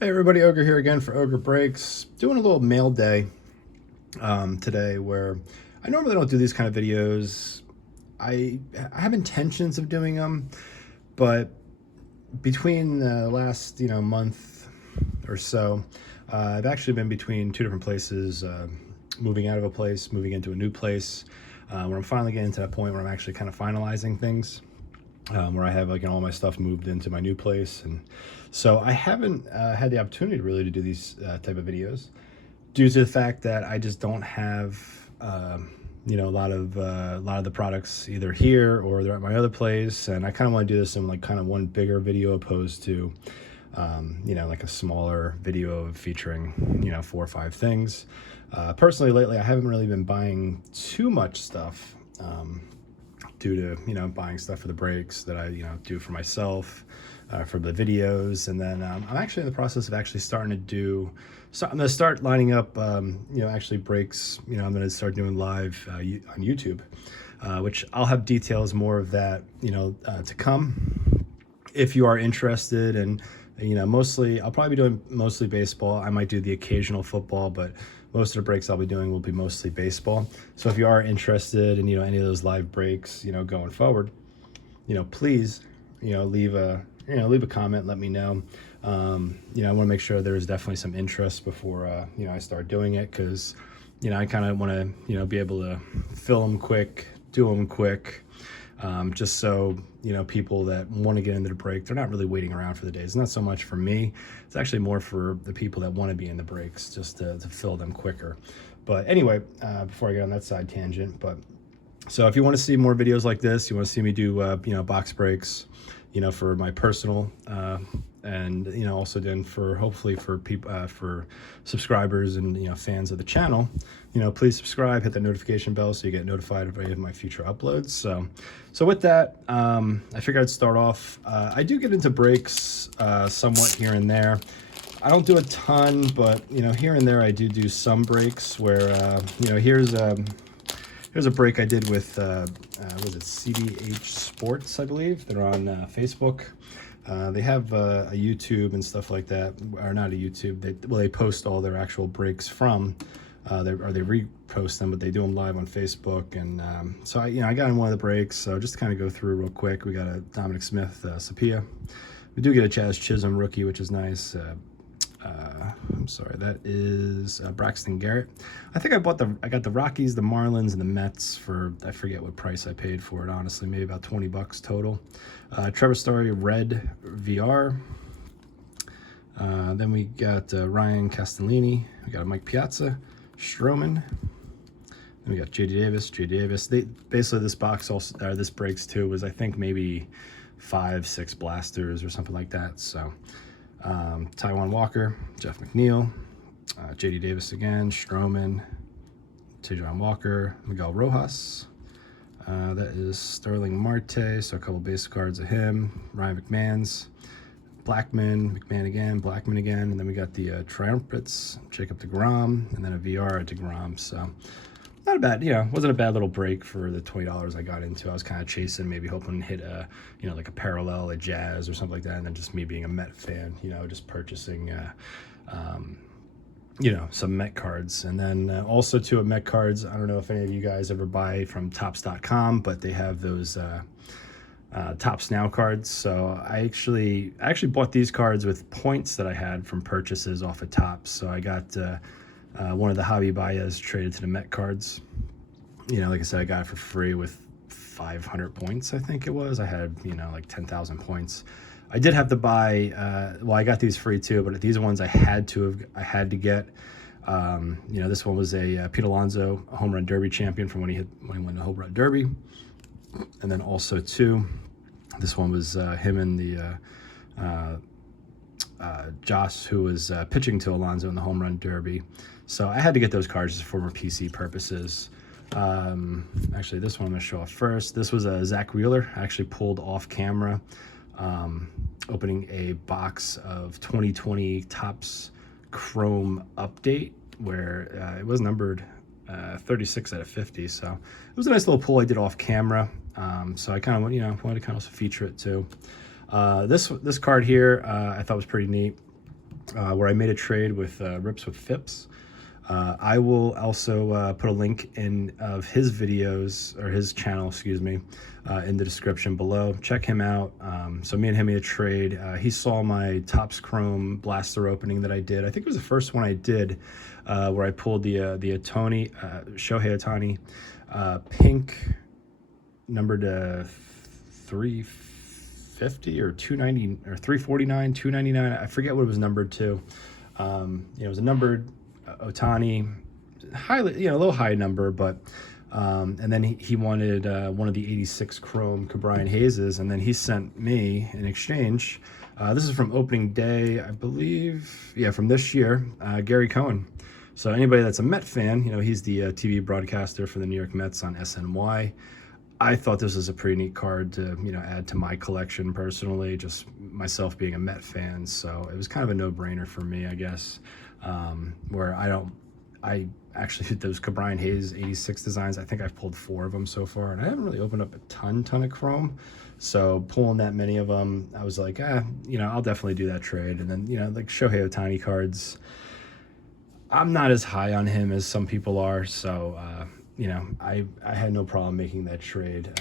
Hey everybody, Ogre here again for Ogre Breaks. Doing a little mail day today where I normally don't do these kind of videos. I have intentions of doing them, but between the last month or so, I've actually been between two different places, moving out of a place, moving into a new place, where I'm finally getting to that point where I'm actually kind of finalizing things. Where I have all my stuff moved into my new place, and so I haven't had the opportunity really to do these type of videos due to the fact that I just don't have a lot of the products either here or they're at my other place, and I kind of want to do this in kind of one bigger video opposed to like a smaller video featuring 4 or 5 things. Personally, lately I haven't really been buying too much stuff. Due to buying stuff for the breaks that I do for myself, for the videos, and then I'm actually in the process of actually starting to do. So I'm going to start lining up, actually breaks. I'm going to start doing live on YouTube, which I'll have details more of that to come. If you are interested, and mostly I'll probably be doing mostly baseball. I might do the occasional football, but most of the breaks I'll be doing will be mostly baseball. So if you are interested in any of those live breaks going forward, please leave a comment, let me know. I want to make sure there's definitely some interest before I start doing it, because I kind of want to be able to film quick, do them quick, just so people that want to get into the break, they're not really waiting around for the days. It's not so much for me, it's actually more for the people that want to be in the breaks, just to fill them quicker. But anyway, before I get on that side tangent, but so if you want to see more videos like this, you want to see me do box breaks for my personal and also then for hopefully for people for subscribers and fans of the channel, please subscribe, hit the notification bell so you get notified of any of my future uploads. So with that, I figured I'd start off. I do get into breaks somewhat here and there. I don't do a ton, but here and there I do some breaks where here's a break I did with was it CDH Sports, I believe. They're on Facebook. They have a YouTube and stuff like that, or not a YouTube. They post all their actual breaks from, they repost them, but they do them live on Facebook. And so I got in one of the breaks. So just to kind of go through real quick, we got a Dominic Smith, Sapia. We do get a Chaz Chisholm rookie, which is nice. I'm sorry, that is Braxton Garrett. I think I got the Rockies, the Marlins, and the Mets for, I forget what price I paid for it, honestly, maybe about $20 total. Trevor Story, red VR. Then we got Ryan Castellini. We got a Mike Piazza, Stroman. Then we got JD Davis. Basically this box also, this breaks too, was I think maybe 5-6 blasters or something like that. So Taijuan Walker, Jeff McNeil, JD Davis again, Stroman, Taijuan Walker, Miguel Rojas. That is Sterling Marte, so a couple base cards of him. Ryan McMahon's, Blackman, McMahon again, Blackman again, and then we got the Triumphants, Jacob deGrom, and then a VR at deGrom. So not a bad, wasn't a bad little break for the $20 I got into. I was kind of chasing, maybe hoping to hit a, like a parallel, a Jazz or something like that, and then just me being a Met fan, just purchasing, some Met cards. And then also too, Met cards, I don't know if any of you guys ever buy from Topps.com, but they have those Topps Now cards. So I actually bought these cards with points that I had from purchases off of Topps. So I got one of the Javi Baez traded to the Met cards. Like I said, I got it for free with 500 points, I think it was. I had, like 10,000 points. I did have to buy, well, I got these free too, but these ones I had to get. This one was a Pete Alonso home run derby champion from when he won the home run derby. And then also too, this one was him and the Josh, who was pitching to Alonso in the home run derby. So I had to get those cards just for PC purposes. Actually, this one I'm going to show off first. This was a Zach Wheeler. I actually pulled off camera, opening a box of 2020 Topps Chrome Update, where it was numbered 36 out of 50. So it was a nice little pull I did off camera. So I kind of wanted to kind of also feature it too. This card here I thought was pretty neat. where I made a trade with Rips with Phipps. I will also put a link in of his videos, or his channel, excuse me, in the description below. Check him out. So me and him made a trade. He saw my Topps Chrome blaster opening that I did. I think it was the first one I did, where I pulled the Shohei Ohtani pink, numbered 350 or 290 or 349, 299. I forget what it was numbered to. It was a numbered Ohtani, highly, a little high number, but and then he wanted one of the 86 Chrome Ke'Bryan Hayes's, and then he sent me in exchange. This is from opening day, I believe. Yeah, from this year, Gary Cohen. So anybody that's a Met fan, he's the TV broadcaster for the New York Mets on SNY. I thought this was a pretty neat card to, add to my collection personally, just myself being a Met fan. So it was kind of a no-brainer for me, I guess, where I actually did those Ke'Bryan Hayes 86 designs. I think I've pulled 4 of them so far, and I haven't really opened up a ton of Chrome. So pulling that many of them, I was like, I'll definitely do that trade. And then, like Shohei Ohtani cards, I'm not as high on him as some people are. So, I had no problem making that trade.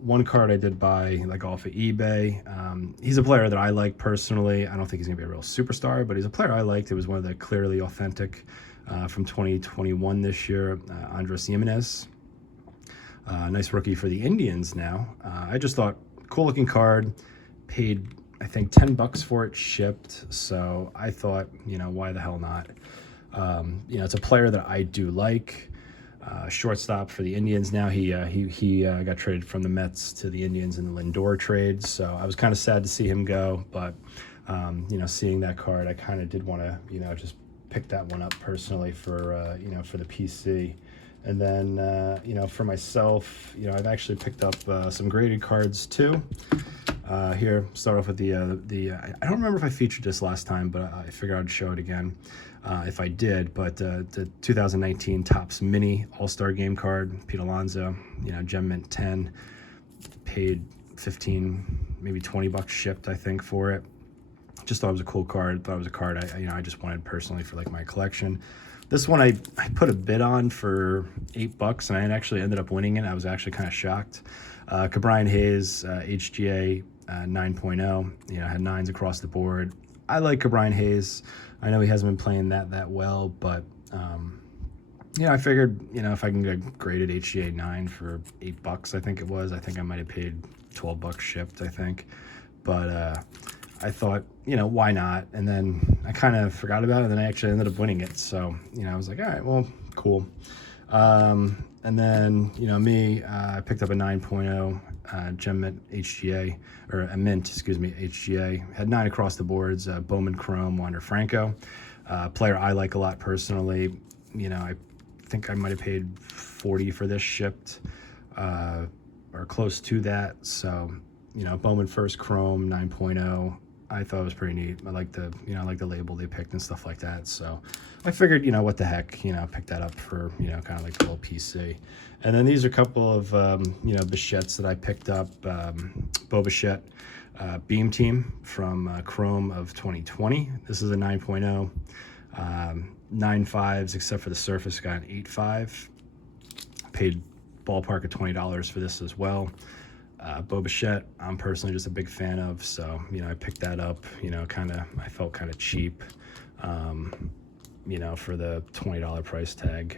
One card I did buy like off of eBay. He's a player that I like personally. I don't think he's gonna be a real superstar, but he's a player I liked. It was one of the clearly authentic from 2021 this year, Andres Gimenez. Nice rookie for the Indians now. I just thought cool looking card. Paid I think $10 for it shipped. So I thought, why the hell not? It's a player that I do like. Shortstop for the Indians now. He got traded from the Mets to the Indians in the Lindor trade, so I was kind of sad to see him go, but seeing that card, I kind of did want to just pick that one up personally for for the PC. And then for myself, I've actually picked up some graded cards too. Here, start off with the I don't remember if I featured this last time, but I figured I'd show it again if I did. But the 2019 Topps Mini All-Star Game card, Pete Alonso, Gem Mint 10, paid 15, maybe $20 shipped, I think, for it. Just thought it was a cool card. Thought it was a card I just wanted personally for like my collection. This one I put a bid on for $8, and I actually ended up winning it. I was actually kind of shocked. Ke'Bryan Hayes, HGA 9.0, had 9s across the board. I like Ke'Bryan Hayes. I know he hasn't been playing that well, but I figured, if I can get graded HGA 9 for $8, I think it was. I think I might have paid $12 shipped, I think. But I thought, why not? And then I kind of forgot about it, and then I actually ended up winning it. So, I was like, all right, well, cool. And then, I picked up a 9.0 Gem Mint HGA, or a Mint, excuse me, HGA. Had 9 across the boards, Bowman Chrome, Wander Franco. Player I like a lot personally. I think I might have paid $40 for this shipped, or close to that. So, Bowman First Chrome 9.0. I thought it was pretty neat. I like the, I like the label they picked and stuff like that. So I figured, what the heck, pick that up for, kind of like a little PC. And then these are a couple of, Bichettes that I picked up. Bo Bichette Beam Team from Chrome of 2020. This is a 9.0. 9.5s, except for the surface, got an 8.5. Paid ballpark of $20 for this as well. Bo Bichette, I'm personally just a big fan of, so I picked that up. I felt kind of cheap, for the $20 price tag.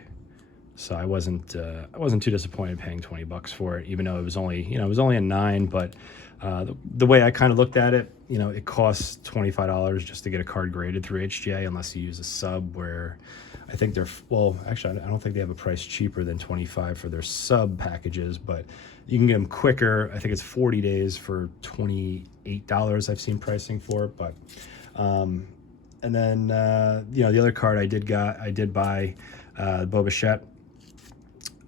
So I wasn't too disappointed paying $20 for it, even though it was only a 9. But the way I kind of looked at it, it costs $25 just to get a card graded through HGA, unless you use a sub, where I think actually I don't think they have a price cheaper than $25 for their sub packages, but you can get them quicker. I think it's 40 days for $28 I've seen pricing for it. But and then the other card I did buy, Bo Bichette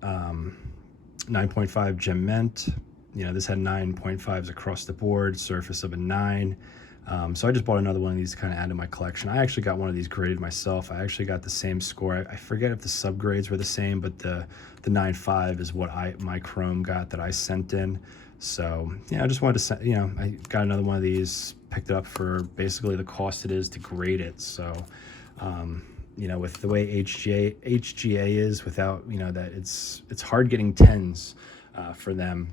9.5 Gem Mint. This had 9.5s across the board, surface of a 9. So I just bought another one of these to kind of add to my collection. I actually got one of these graded myself. I actually got the same score. I forget if the subgrades were the same, but the 9.5 is what my Chrome got that I sent in. So yeah, I just wanted to say, you know, I got another one of these, picked it up for basically the cost it is to grade it. So you know, with the way HGA is, without, you know, that it's hard getting 10s for them.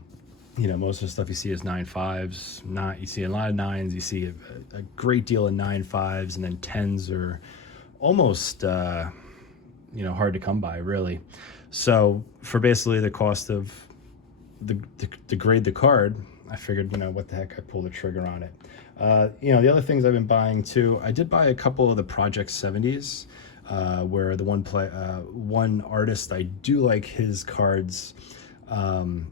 You know, most of the stuff you see is 9.5s. Not, you see a lot of 9s. You see a great deal of 9.5s, and then 10s are almost you know, hard to come by, really. So for basically the cost of the grade the card, I figured, you know, what the heck, I pulled the trigger on it. You know, the other things I've been buying too, I did buy a couple of the Project 70s, where the one artist, I do like his cards,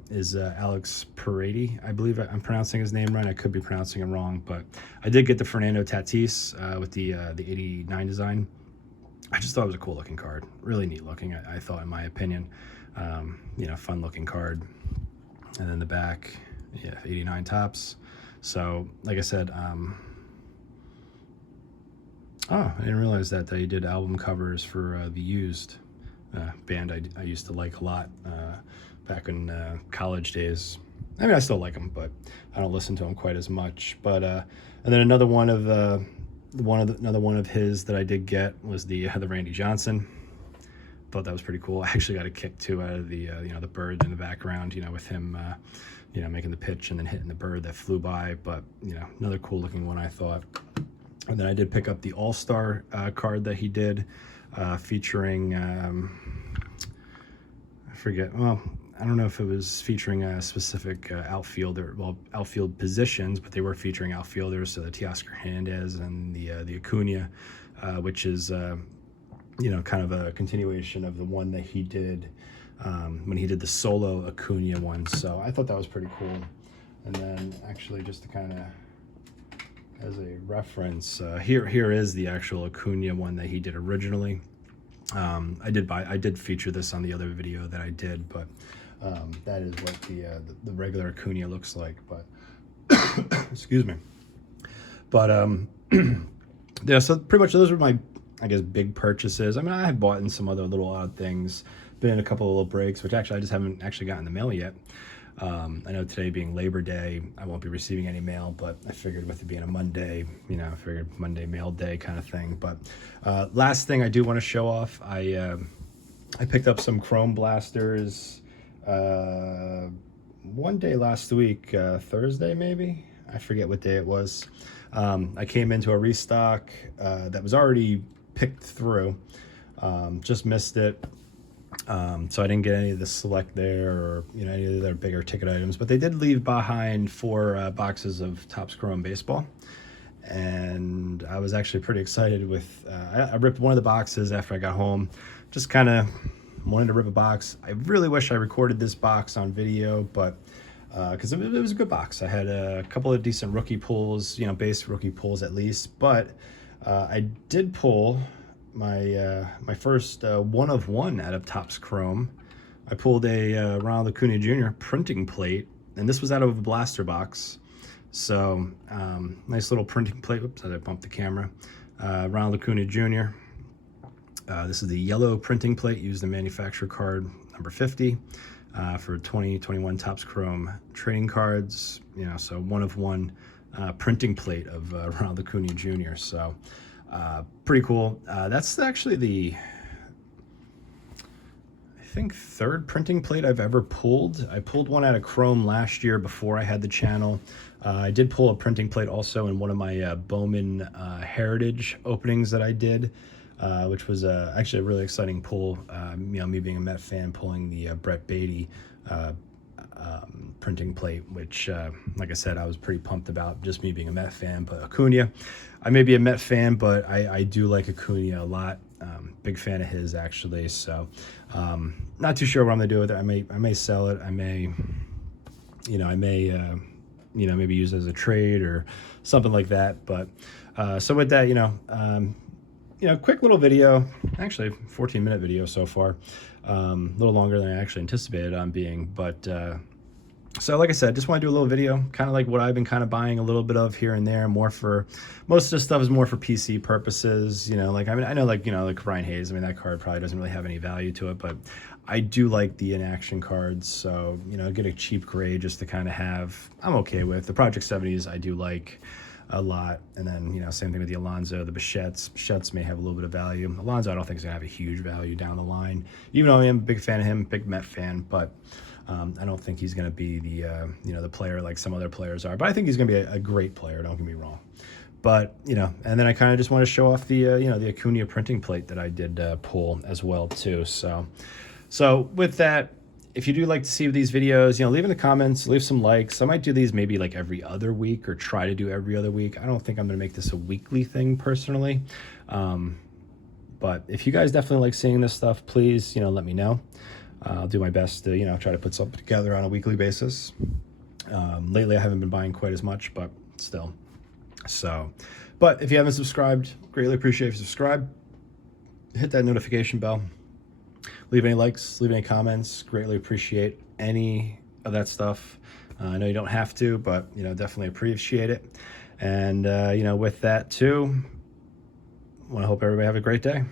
is Alex Parady. I believe I'm pronouncing his name right. I could be pronouncing it wrong, but I did get the Fernando Tatis with the 89 design. I just thought it was a cool looking card, really neat looking, I thought, in my opinion. You know, fun looking card. And then the back, yeah, 89 tops. So like I said, oh, I didn't realize that they did album covers for the Used band I used to like a lot back in college days. I mean, I still like them, but I don't listen to them quite as much. But and then another one of another one of his that I did get was the Randy Johnson. Thought that was pretty cool. I actually got a kick too out of the you know, the bird in the background, you know, with him you know, making the pitch and then hitting the bird that flew by. But you know, another cool looking one, I thought. And then I did pick up the All-Star card that he did, featuring I forget, well, I don't know if it was featuring a specific outfielder, well, outfield positions, but they were featuring outfielders, so the Teoscar Hernandez and the Acuna, which is you know, kind of a continuation of the one that he did when he did the solo Acuna one. So I thought that was pretty cool. And then actually, just to kind of as a reference, here is the actual Acuna one that he did originally. I did feature this on the other video that I did, but that is what the regular Acuna looks like. But excuse me. But yeah, so pretty much those were my, I guess, big purchases. I mean, I have bought in some other little odd things, been in a couple of little breaks, which actually I just haven't actually gotten the mail yet. I know today being Labor Day, I won't be receiving any mail, but I figured with it being a Monday, you know, I figured Monday mail day kind of thing. But last thing I do want to show off, I picked up some Chrome blasters one day last week, Thursday maybe, I forget what day it was. I came into a restock that was already picked through, just missed it. So I didn't get any of the select there, or, you know, any of their bigger ticket items, but they did leave behind 4 boxes of Topps Chrome Baseball. And I was actually pretty excited with, I ripped one of the boxes after I got home, just kind of wanted to rip a box. I really wish I recorded this box on video, but because it was a good box. I had a couple of decent rookie pulls, you know, base rookie pulls at least, but I did pull my first one of one out of Topps Chrome. I pulled a Ronald Acuna Jr. printing plate, and this was out of a blaster box. So nice little printing plate. Oops, I bumped the camera. Ronald Acuna Jr. This is the yellow printing plate, used in manufacturer card number 50 for 2021 Topps Chrome trading cards. You know, so one of one printing plate of Ronald Acuna Jr. So pretty cool. That's actually the, I think, 3rd printing plate I've ever pulled. I pulled one out of Chrome last year before I had the channel. I did pull a printing plate also in one of my Bowman Heritage openings that I did, which was actually a really exciting pull. You know, me being a Met fan, pulling the Brett Beatty printing plate, which, like I said, I was pretty pumped about, just me being a Met fan. But Acuna, I may be a Met fan, but I do like Acuna a lot. Big fan of his, actually. So not too sure what I'm gonna do with it. I may sell it. I may, you know, you know, maybe use it as a trade or something like that. But so with that, you know, quick little video, actually 14-minute video so far, a little longer than I actually anticipated on being, but So like I said, just want to do a little video, kind of like what I've been kind of buying a little bit of here and there, more for, most of this stuff is more for PC purposes, you know, like, I mean, I know like, you know, like Ryan Hayes, I mean, that card probably doesn't really have any value to it, but I do like the in-action cards. So, you know, get a cheap grade just to kind of have, I'm okay with. The Project 70s I do like a lot. And then, you know, same thing with the Alonso, the Bichettes. Bichettes may have a little bit of value. Alonso I don't think is gonna have a huge value down the line, even though I am a big fan of him, big Met fan, but I don't think he's going to be the, you know, the player like some other players are. But I think he's going to be a great player, don't get me wrong. But, you know, and then I kind of just want to show off the, you know, the Acuna printing plate that I did pull as well, too. So with that, if you do like to see these videos, you know, leave in the comments, leave some likes. I might do these maybe like every other week or try to do every other week. I don't think I'm going to make this a weekly thing personally. But if you guys definitely like seeing this stuff, please, you know, let me know. I'll do my best to, you know, try to put something together on a weekly basis. Lately, I haven't been buying quite as much, but still. So, but if you haven't subscribed, greatly appreciate if you subscribe. Hit that notification bell. Leave any likes, leave any comments. Greatly appreciate any of that stuff. I know you don't have to, but, you know, definitely appreciate it. And, you know, with that, too, I want to hope everybody have a great day.